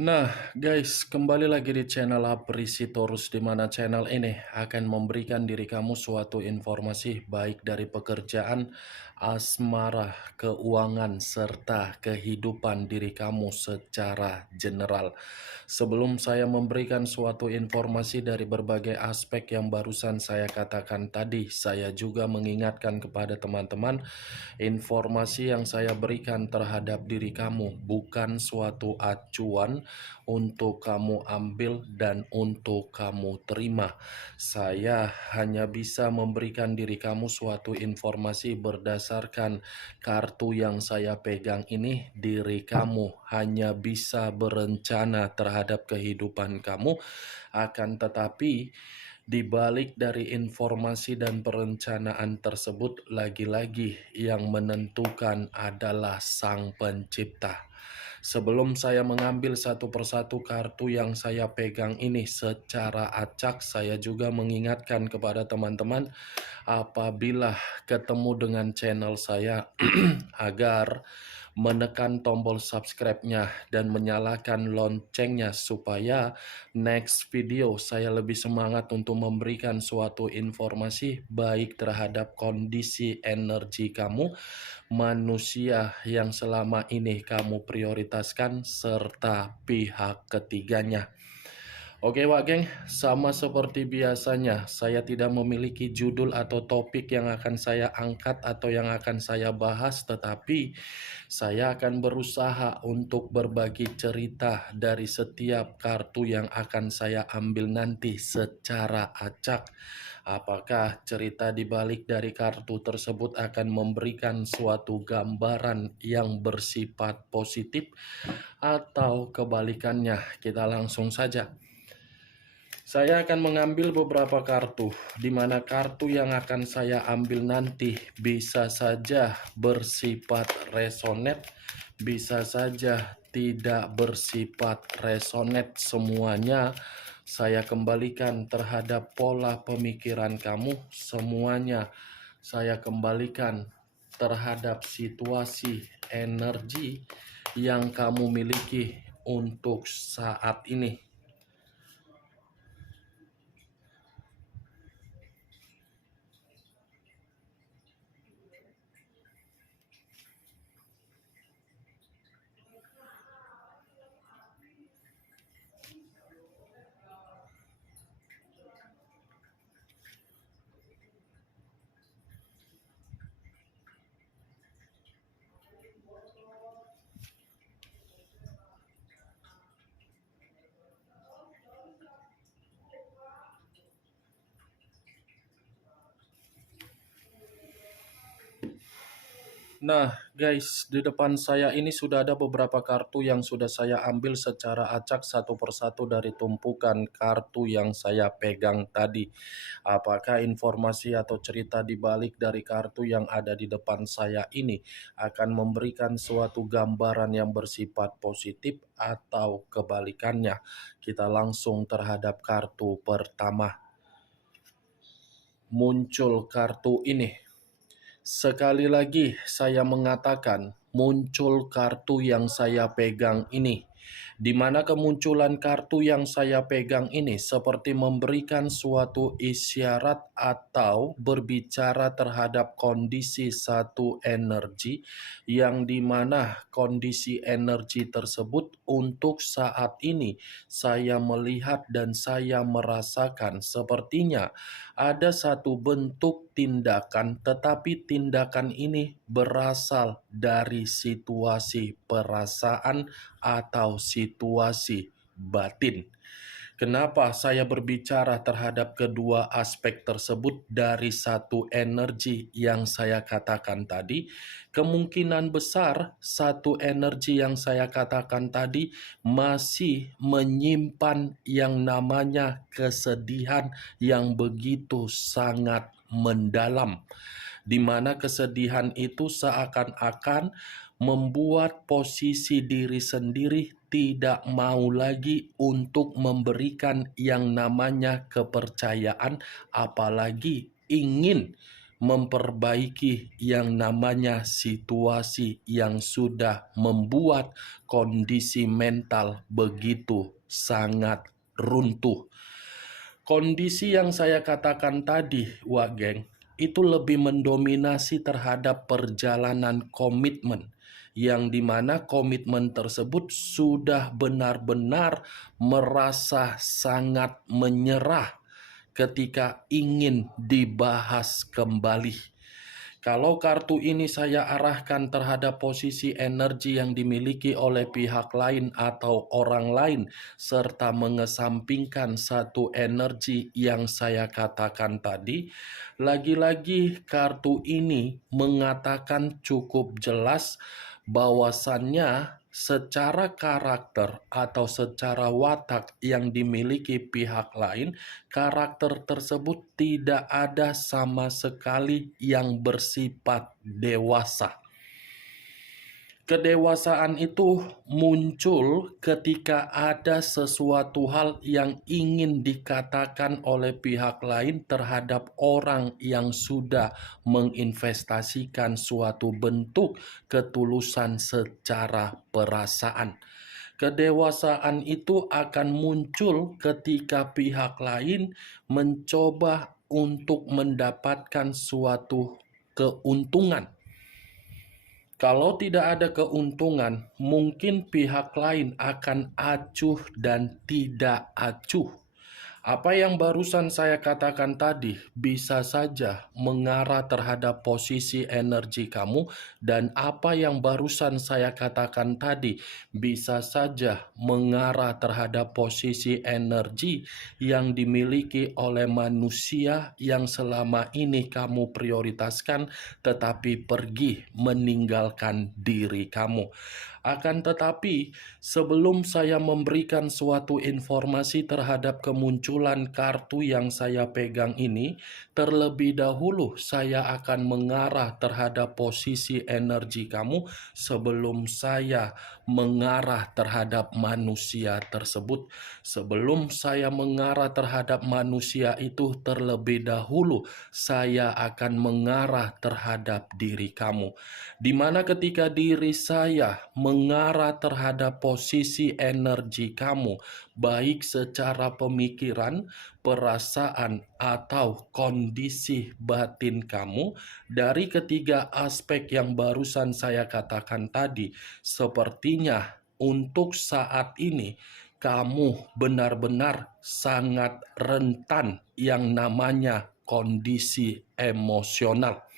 Nah, guys, kembali lagi di channel Aprisitorus, di mana channel ini akan memberikan diri kamu suatu informasi baik dari pekerjaan, asmara, keuangan, serta kehidupan diri kamu secara general. Sebelum saya memberikan suatu informasi dari berbagai aspek yang barusan saya katakan tadi, saya juga mengingatkan kepada teman-teman, informasi yang saya berikan terhadap diri kamu bukan suatu acuan untuk kamu ambil dan untuk kamu terima. Saya hanya bisa memberikan diri kamu suatu informasi berdasarkan kartu yang saya pegang ini. Diri kamu hanya bisa berencana terhadap kehidupan kamu, akan tetapi di balik dari informasi dan perencanaan tersebut, lagi-lagi yang menentukan adalah Sang Pencipta. Sebelum saya mengambil satu persatu kartu yang saya pegang ini secara acak, saya juga mengingatkan kepada teman-teman apabila ketemu dengan channel saya agar menekan tombol subscribe-nya dan menyalakan loncengnya supaya next video saya lebih semangat untuk memberikan suatu informasi baik terhadap kondisi energi kamu, manusia yang selama ini kamu prioritaskan, serta pihak ketiganya. Oke Wak Geng, sama seperti biasanya, saya tidak memiliki judul atau topik yang akan saya angkat atau yang akan saya bahas, tetapi saya akan berusaha untuk berbagi cerita dari setiap kartu yang akan saya ambil nanti secara acak. Apakah cerita di balik dari kartu tersebut akan memberikan suatu gambaran yang bersifat positif atau kebalikannya? Kita langsung saja. Saya akan mengambil beberapa kartu, di mana kartu yang akan saya ambil nanti bisa saja bersifat resonate, bisa saja tidak bersifat resonate. Semuanya saya kembalikan terhadap pola pemikiran kamu, semuanya saya kembalikan terhadap situasi energi yang kamu miliki untuk saat ini. Nah, guys, di depan saya ini sudah ada beberapa kartu yang sudah saya ambil secara acak satu persatu dari tumpukan kartu yang saya pegang tadi. Apakah informasi atau cerita di balik dari kartu yang ada di depan saya ini akan memberikan suatu gambaran yang bersifat positif atau kebalikannya? Kita langsung terhadap kartu pertama. Muncul kartu ini. Sekali lagi saya mengatakan, muncul kartu yang saya pegang ini. Di mana kemunculan kartu yang saya pegang ini seperti memberikan suatu isyarat atau berbicara terhadap kondisi satu energi, yang dimana kondisi energi tersebut untuk saat ini saya melihat dan saya merasakan sepertinya ada satu bentuk tindakan, tetapi tindakan ini berasal dari situasi perasaan atau situasi batin. Kenapa saya berbicara terhadap kedua aspek tersebut dari satu energi yang saya katakan tadi? Kemungkinan besar satu energi yang saya katakan tadi masih menyimpan yang namanya kesedihan yang begitu sangat mendalam, di mana kesedihan itu seakan-akan membuat posisi diri sendiri tidak mau lagi untuk memberikan yang namanya kepercayaan, apalagi ingin memperbaiki yang namanya situasi yang sudah membuat kondisi mental begitu sangat runtuh. Kondisi yang saya katakan tadi, Wak Geng, itu lebih mendominasi terhadap perjalanan komitmen, yang dimana komitmen tersebut sudah benar-benar merasa sangat menyerah ketika ingin dibahas kembali. Kalau kartu ini saya arahkan terhadap posisi energi yang dimiliki oleh pihak lain atau orang lain, serta mengesampingkan satu energi yang saya katakan tadi, lagi-lagi kartu ini mengatakan cukup jelas bahwasannya secara karakter atau secara watak yang dimiliki pihak lain, karakter tersebut tidak ada sama sekali yang bersifat dewasa. Kedewasaan itu muncul ketika ada sesuatu hal yang ingin dikatakan oleh pihak lain terhadap orang yang sudah menginvestasikan suatu bentuk ketulusan secara perasaan. Kedewasaan itu akan muncul ketika pihak lain mencoba untuk mendapatkan suatu keuntungan. Kalau tidak ada keuntungan, mungkin pihak lain akan acuh dan tidak acuh. Apa yang barusan saya katakan tadi bisa saja mengarah terhadap posisi energi kamu, dan apa yang barusan saya katakan tadi bisa saja mengarah terhadap posisi energi yang dimiliki oleh manusia yang selama ini kamu prioritaskan tetapi pergi meninggalkan diri kamu. Akan tetapi, sebelum saya memberikan suatu informasi terhadap kemunculan kartu yang saya pegang ini, terlebih dahulu saya akan mengarah terhadap posisi energi kamu sebelum saya mengarah terhadap manusia tersebut. Sebelum saya mengarah terhadap manusia itu, terlebih dahulu saya akan mengarah terhadap diri kamu. Di mana ketika diri saya mengarah terhadap posisi energi kamu, baik secara pemikiran, perasaan, atau kondisi batin kamu, dari ketiga aspek yang barusan saya katakan tadi, sepertinya untuk saat ini kamu benar-benar sangat rentan yang namanya kondisi emosional.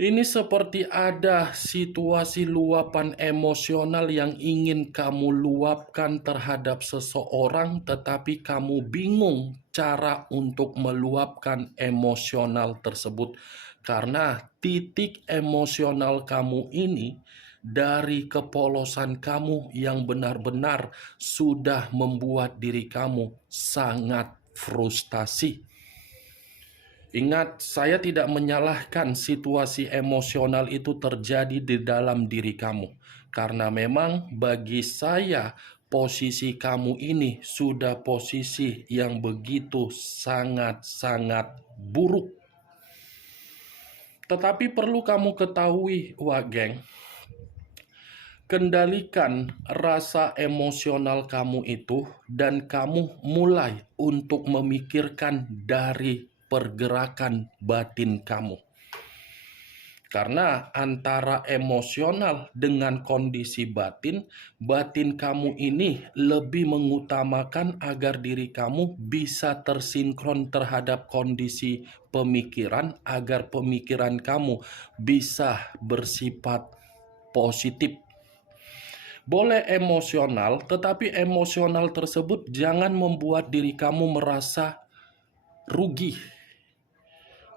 Ini seperti ada situasi luapan emosional yang ingin kamu luapkan terhadap seseorang, tetapi kamu bingung cara untuk meluapkan emosional tersebut. Karena titik emosional kamu ini dari kepolosan kamu yang benar-benar sudah membuat diri kamu sangat frustasi. Ingat, saya tidak menyalahkan situasi emosional itu terjadi di dalam diri kamu. Karena memang bagi saya, posisi kamu ini sudah posisi yang begitu sangat-sangat buruk. Tetapi perlu kamu ketahui, Wak Geng, kendalikan rasa emosional kamu itu dan kamu mulai untuk memikirkan dari pergerakan batin kamu. Karena antara emosional dengan kondisi batin, batin kamu ini lebih mengutamakan agar diri kamu bisa tersinkron terhadap kondisi pemikiran, agar pemikiran kamu bisa bersifat positif. Boleh emosional, tetapi emosional tersebut jangan membuat diri kamu merasa rugi.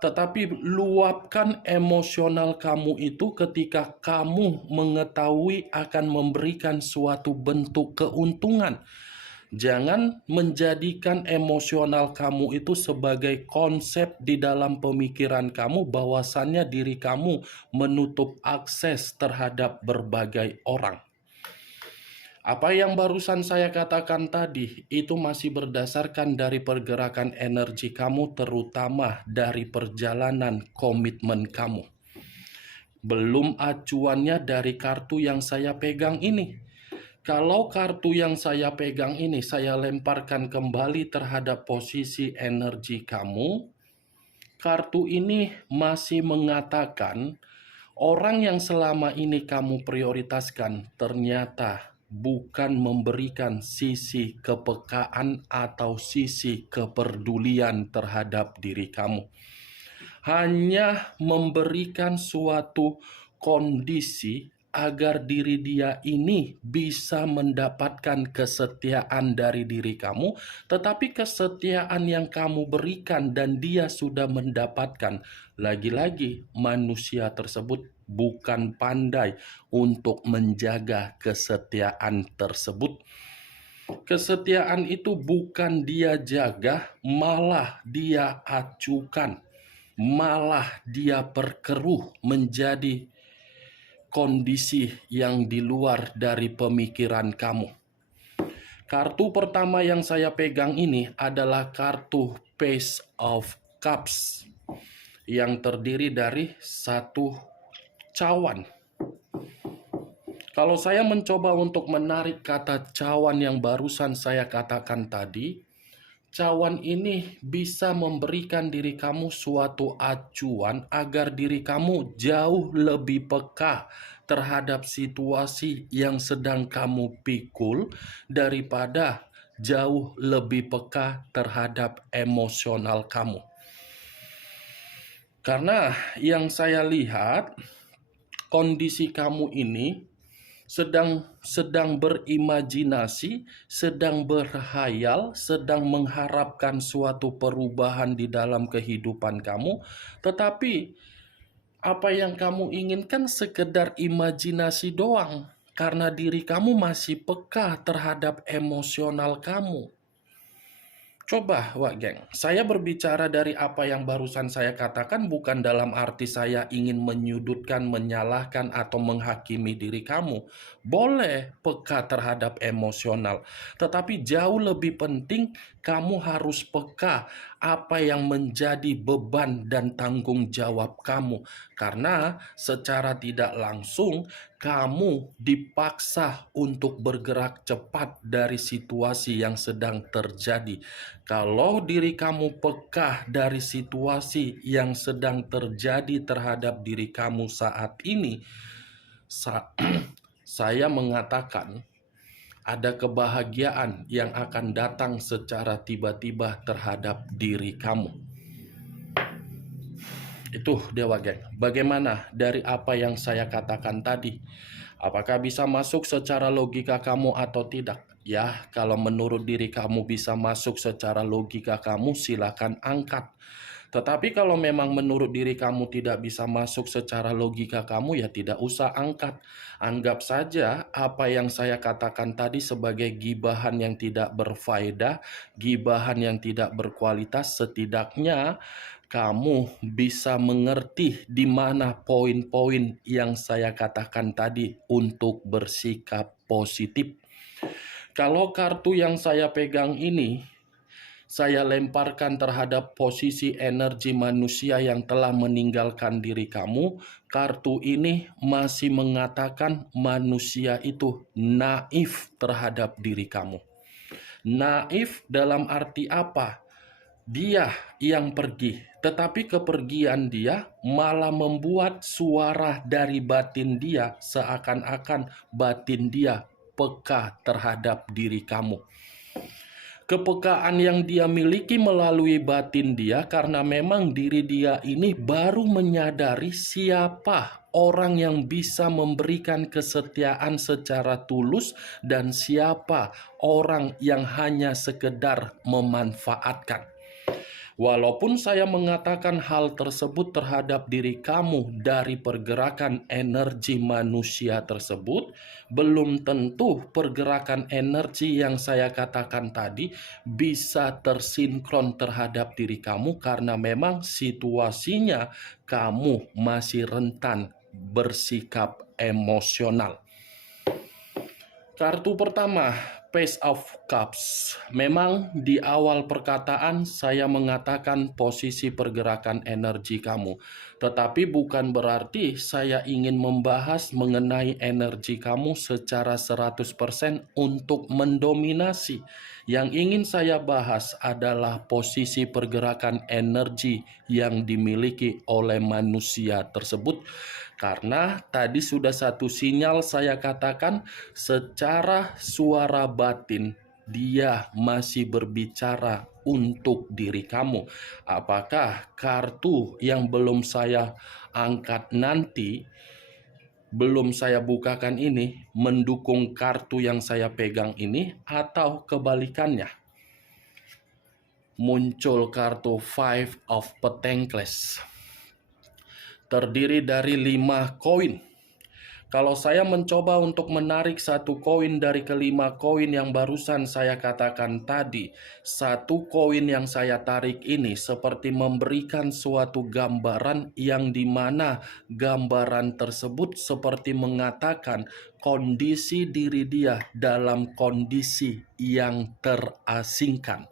Tetapi luapkan emosional kamu itu ketika kamu mengetahui akan memberikan suatu bentuk keuntungan. Jangan menjadikan emosional kamu itu sebagai konsep di dalam pemikiran kamu bahwasannya diri kamu menutup akses terhadap berbagai orang. Apa yang barusan saya katakan tadi, itu masih berdasarkan dari pergerakan energi kamu, terutama dari perjalanan komitmen kamu. Belum acuannya dari kartu yang saya pegang ini. Kalau kartu yang saya pegang ini saya lemparkan kembali terhadap posisi energi kamu, kartu ini masih mengatakan orang yang selama ini kamu prioritaskan ternyata bukan memberikan sisi kepekaan atau sisi kepedulian terhadap diri kamu. Hanya memberikan suatu kondisi agar diri dia ini bisa mendapatkan kesetiaan dari diri kamu, tetapi kesetiaan yang kamu berikan dan dia sudah mendapatkan, lagi-lagi manusia tersebut bukan pandai untuk menjaga kesetiaan tersebut. Kesetiaan itu bukan dia jaga, malah dia acukan, malah dia perkeruh menjadi kondisi yang di luar dari pemikiran kamu. Kartu pertama yang saya pegang ini adalah kartu Page of Cups yang terdiri dari satu cawan. Kalau saya mencoba untuk menarik kata cawan yang barusan saya katakan tadi, cawan ini bisa memberikan diri kamu suatu acuan agar diri kamu jauh lebih peka terhadap situasi yang sedang kamu pikul daripada jauh lebih peka terhadap emosional kamu. Karena yang saya lihat, kondisi kamu ini sedang berimajinasi, sedang berhayal, sedang mengharapkan suatu perubahan di dalam kehidupan kamu, tetapi apa yang kamu inginkan sekedar imajinasi doang, karena diri kamu masih peka terhadap emosional kamu. Coba, Wak Geng, saya berbicara dari apa yang barusan saya katakan bukan dalam arti saya ingin menyudutkan, menyalahkan, atau menghakimi diri kamu. Boleh peka terhadap emosional, tetapi jauh lebih penting kamu harus peka apa yang menjadi beban dan tanggung jawab kamu. Karena secara tidak langsung kamu dipaksa untuk bergerak cepat dari situasi yang sedang terjadi. Kalau diri kamu peka dari situasi yang sedang terjadi terhadap diri kamu saat ini, saya mengatakan ada kebahagiaan yang akan datang secara tiba-tiba terhadap diri kamu. Itu Dewa Geng. Bagaimana dari apa yang saya katakan tadi? Apakah bisa masuk secara logika kamu atau tidak? Ya, kalau menurut diri kamu bisa masuk secara logika kamu, silakan angkat. Tetapi kalau memang menurut diri kamu tidak bisa masuk secara logika kamu, ya tidak usah angkat. Anggap saja apa yang saya katakan tadi sebagai gibahan yang tidak berfaedah, gibahan yang tidak berkualitas. Setidaknya kamu bisa mengerti di mana poin-poin yang saya katakan tadi untuk bersikap positif. Kalau kartu yang saya pegang ini saya lemparkan terhadap posisi energi manusia yang telah meninggalkan diri kamu, kartu ini masih mengatakan manusia itu naif terhadap diri kamu. Naif dalam arti apa? Dia yang pergi, tetapi kepergian dia malah membuat suara dari batin dia seakan-akan batin dia peka terhadap diri kamu. Kepekaan yang dia miliki melalui batin dia karena memang diri dia ini baru menyadari siapa orang yang bisa memberikan kesetiaan secara tulus dan siapa orang yang hanya sekedar memanfaatkan. Walaupun saya mengatakan hal tersebut terhadap diri kamu dari pergerakan energi manusia tersebut, belum tentu pergerakan energi yang saya katakan tadi bisa tersinkron terhadap diri kamu karena memang situasinya kamu masih rentan bersikap emosional. Kartu pertama, Page of Cups. Memang di awal perkataan saya mengatakan posisi pergerakan energi kamu. Tetapi bukan berarti saya ingin membahas mengenai energi kamu secara 100% untuk mendominasi. Yang ingin saya bahas adalah posisi pergerakan energi yang dimiliki oleh manusia tersebut. Karena tadi sudah satu sinyal saya katakan secara suara batin dia masih berbicara untuk diri kamu. Apakah kartu yang belum saya angkat nanti, belum saya bukakan ini, mendukung kartu yang saya pegang ini, atau kebalikannya? Muncul kartu Five of Pentacles. Terdiri dari 5 koin. Kalau saya mencoba untuk menarik satu koin dari kelima koin yang barusan saya katakan tadi, satu koin yang saya tarik ini seperti memberikan suatu gambaran yang dimana gambaran tersebut seperti mengatakan kondisi diri dia dalam kondisi yang terasingkan.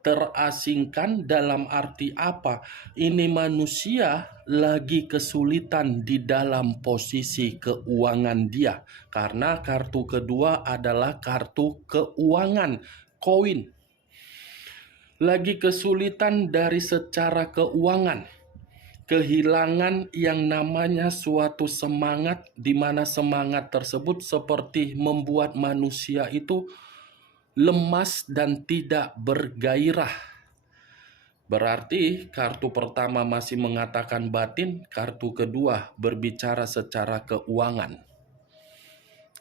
Terasingkan dalam arti apa? Ini manusia lagi kesulitan di dalam posisi keuangan dia. Karena kartu kedua adalah kartu keuangan, koin. Lagi kesulitan dari secara keuangan. Kehilangan yang namanya suatu semangat, di mana semangat tersebut seperti membuat manusia itu lemas dan tidak bergairah. Berarti kartu pertama masih mengatakan batin, kartu kedua berbicara secara keuangan.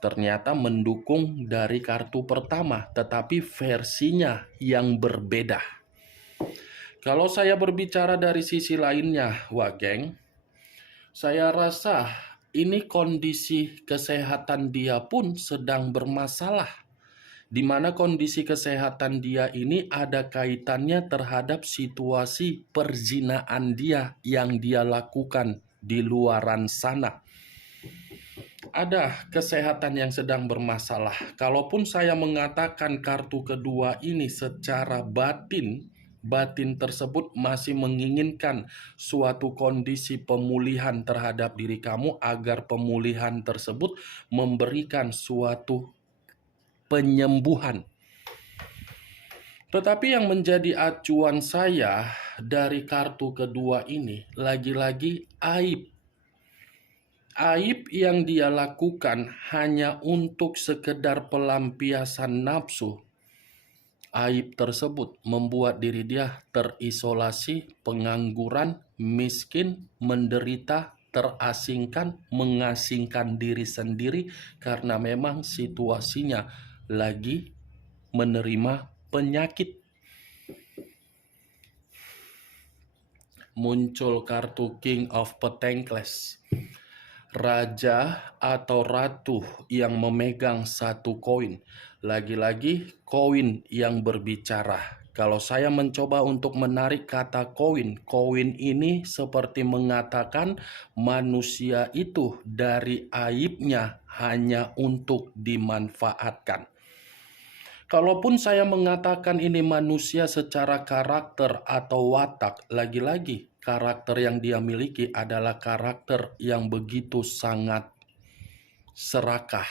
Ternyata mendukung dari kartu pertama, tetapi versinya yang berbeda. Kalau saya berbicara dari sisi lainnya, wah geng, saya rasa ini kondisi kesehatan dia pun sedang bermasalah. Di mana kondisi kesehatan dia ini ada kaitannya terhadap situasi perzinaan dia yang dia lakukan di luaran sana. Ada kesehatan yang sedang bermasalah. Kalaupun saya mengatakan kartu kedua ini secara batin, batin tersebut masih menginginkan suatu kondisi pemulihan terhadap diri kamu agar pemulihan tersebut memberikan suatu penyembuhan. Tetapi yang menjadi acuan saya dari kartu kedua ini lagi-lagi aib. Aib yang dia lakukan hanya untuk sekedar pelampiasan nafsu. Aib tersebut membuat diri dia terisolasi, pengangguran, miskin, menderita, terasingkan, mengasingkan diri sendiri karena memang situasinya lagi menerima penyakit. Muncul kartu King of Pentacles. Raja atau ratu yang memegang satu koin. Lagi-lagi koin yang berbicara. Kalau saya mencoba untuk menarik kata koin, koin ini seperti mengatakan manusia itu dari aibnya hanya untuk dimanfaatkan. Kalaupun saya mengatakan ini manusia secara karakter atau watak, lagi-lagi karakter yang dia miliki adalah karakter yang begitu sangat serakah.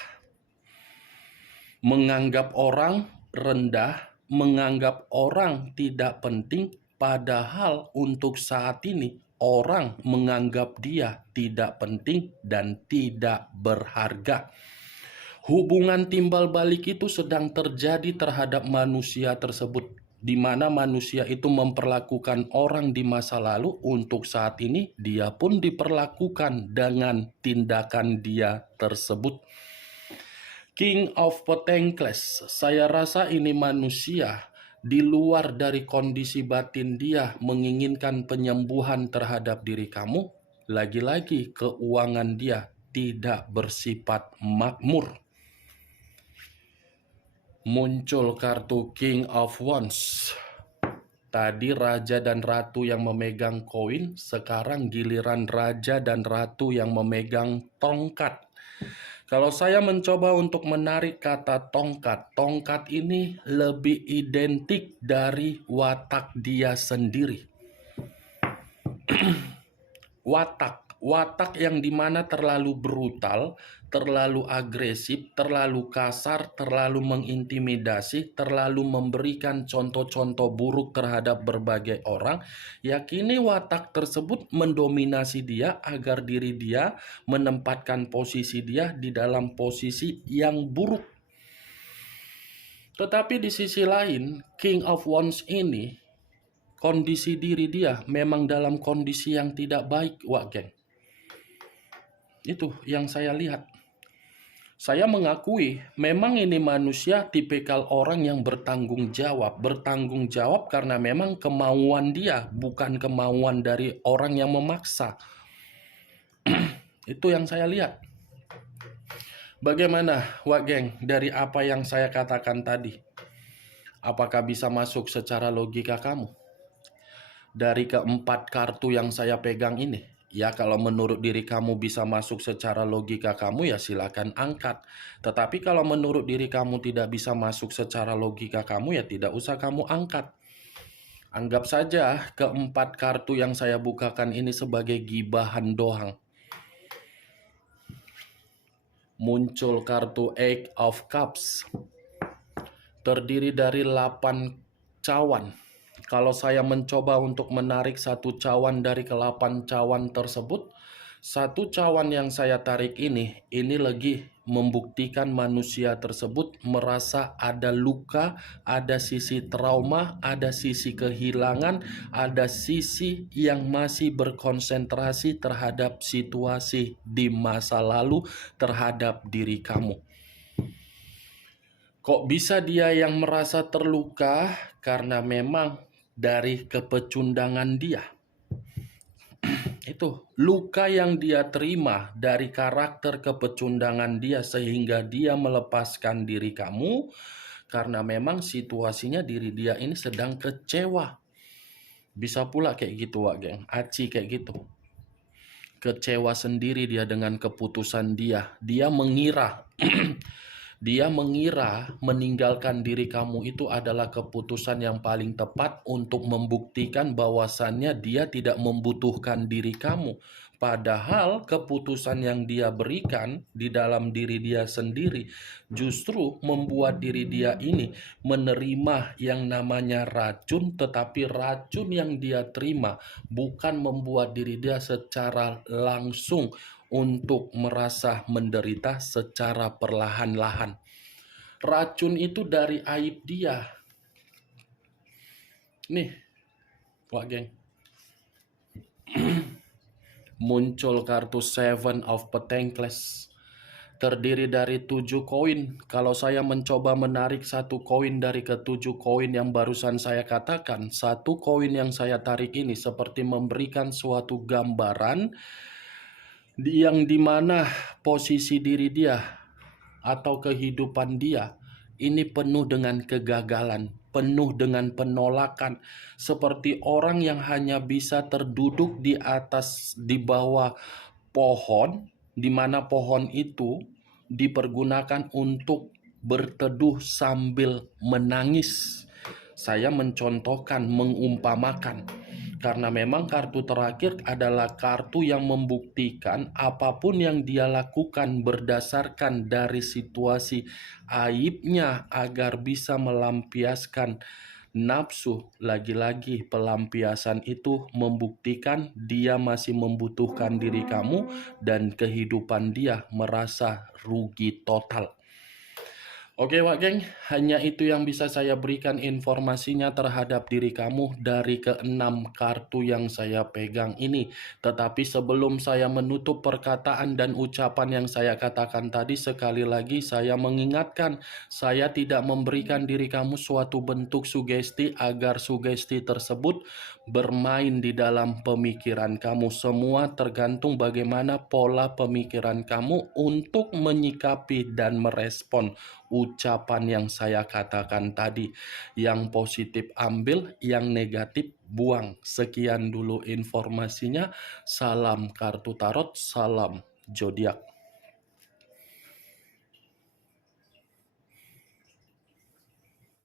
Menganggap orang rendah, menganggap orang tidak penting, padahal untuk saat ini orang menganggap dia tidak penting dan tidak berharga. Hubungan timbal balik itu sedang terjadi terhadap manusia tersebut, di mana manusia itu memperlakukan orang di masa lalu, untuk saat ini dia pun diperlakukan dengan tindakan dia tersebut. King of Pentacles, saya rasa ini manusia di luar dari kondisi batin dia menginginkan penyembuhan terhadap diri kamu. Lagi-lagi keuangan dia tidak bersifat makmur. Muncul kartu King of Wands. Tadi raja dan ratu yang memegang koin, sekarang giliran raja dan ratu yang memegang tongkat. Kalau saya mencoba untuk menarik kata tongkat, tongkat ini lebih identik dari watak dia sendiri. Watak yang dimana terlalu brutal, terlalu agresif, terlalu kasar, terlalu mengintimidasi, terlalu memberikan contoh-contoh buruk terhadap berbagai orang. Yakini watak tersebut mendominasi dia agar diri dia menempatkan posisi dia di dalam posisi yang buruk. Tetapi di sisi lain, King of Wands ini, kondisi diri dia memang dalam kondisi yang tidak baik, Wak Geng. Itu yang saya lihat. Saya mengakui memang ini manusia tipikal orang yang bertanggung jawab. Bertanggung jawab karena memang kemauan dia, bukan kemauan dari orang yang memaksa. Itu yang saya lihat. Bagaimana, Wak Geng, dari apa yang saya katakan tadi? Apakah bisa masuk secara logika kamu? Dari keempat kartu yang saya pegang ini, ya kalau menurut diri kamu bisa masuk secara logika kamu, ya silakan angkat. Tetapi kalau menurut diri kamu tidak bisa masuk secara logika kamu, ya tidak usah kamu angkat. Anggap saja keempat kartu yang saya bukakan ini sebagai gibahan doang. Muncul kartu Eight of Cups, terdiri dari 8 cawan. Kalau saya mencoba untuk menarik satu cawan dari ke-8 cawan tersebut, satu cawan yang saya tarik ini lagi membuktikan manusia tersebut merasa ada luka, ada sisi trauma, ada sisi kehilangan, ada sisi yang masih berkonsentrasi terhadap situasi di masa lalu terhadap diri kamu. Kok bisa dia yang merasa terluka? Karena memang dari kepecundangan dia. Itu luka yang dia terima dari karakter kepecundangan dia sehingga dia melepaskan diri kamu karena memang situasinya diri dia ini sedang kecewa. Bisa pula kayak gitu, Wak Geng. Aci kayak gitu. Kecewa sendiri dia dengan keputusan dia. Dia mengira dia mengira meninggalkan diri kamu itu adalah keputusan yang paling tepat untuk membuktikan bahwasannya dia tidak membutuhkan diri kamu. Padahal keputusan yang dia berikan di dalam diri dia sendiri justru membuat diri dia ini menerima yang namanya racun, tetapi racun yang dia terima bukan membuat diri dia secara langsung untuk merasa menderita secara perlahan-lahan. Racun itu dari aib dia. Nih, Wak Geng. Muncul kartu Seven of Pentacles. Terdiri dari 7 koin. Kalau saya mencoba menarik satu koin dari ke-7 koin yang barusan saya katakan, satu koin yang saya tarik ini seperti memberikan suatu gambaran yang dimana posisi diri dia atau kehidupan dia ini penuh dengan kegagalan, penuh dengan penolakan, seperti orang yang hanya bisa terduduk di bawah pohon, di mana pohon itu dipergunakan untuk berteduh sambil menangis. Saya mencontohkan, mengumpamakan. Karena memang kartu terakhir adalah kartu yang membuktikan apapun yang dia lakukan berdasarkan dari situasi aibnya agar bisa melampiaskan nafsu. Lagi-lagi pelampiasan itu membuktikan dia masih membutuhkan diri kamu dan kehidupan dia merasa rugi total. Oke Wak Geng, hanya itu yang bisa saya berikan informasinya terhadap diri kamu dari ke-6 kartu yang saya pegang ini. Tetapi sebelum saya menutup perkataan dan ucapan yang saya katakan tadi, sekali lagi saya mengingatkan, saya tidak memberikan diri kamu suatu bentuk sugesti agar sugesti tersebut bermain di dalam pemikiran kamu. Semua tergantung bagaimana pola pemikiran kamu untuk menyikapi dan merespon ucapan yang saya katakan tadi. Yang positif ambil, yang negatif buang. Sekian dulu informasinya. Salam kartu tarot, salam zodiak.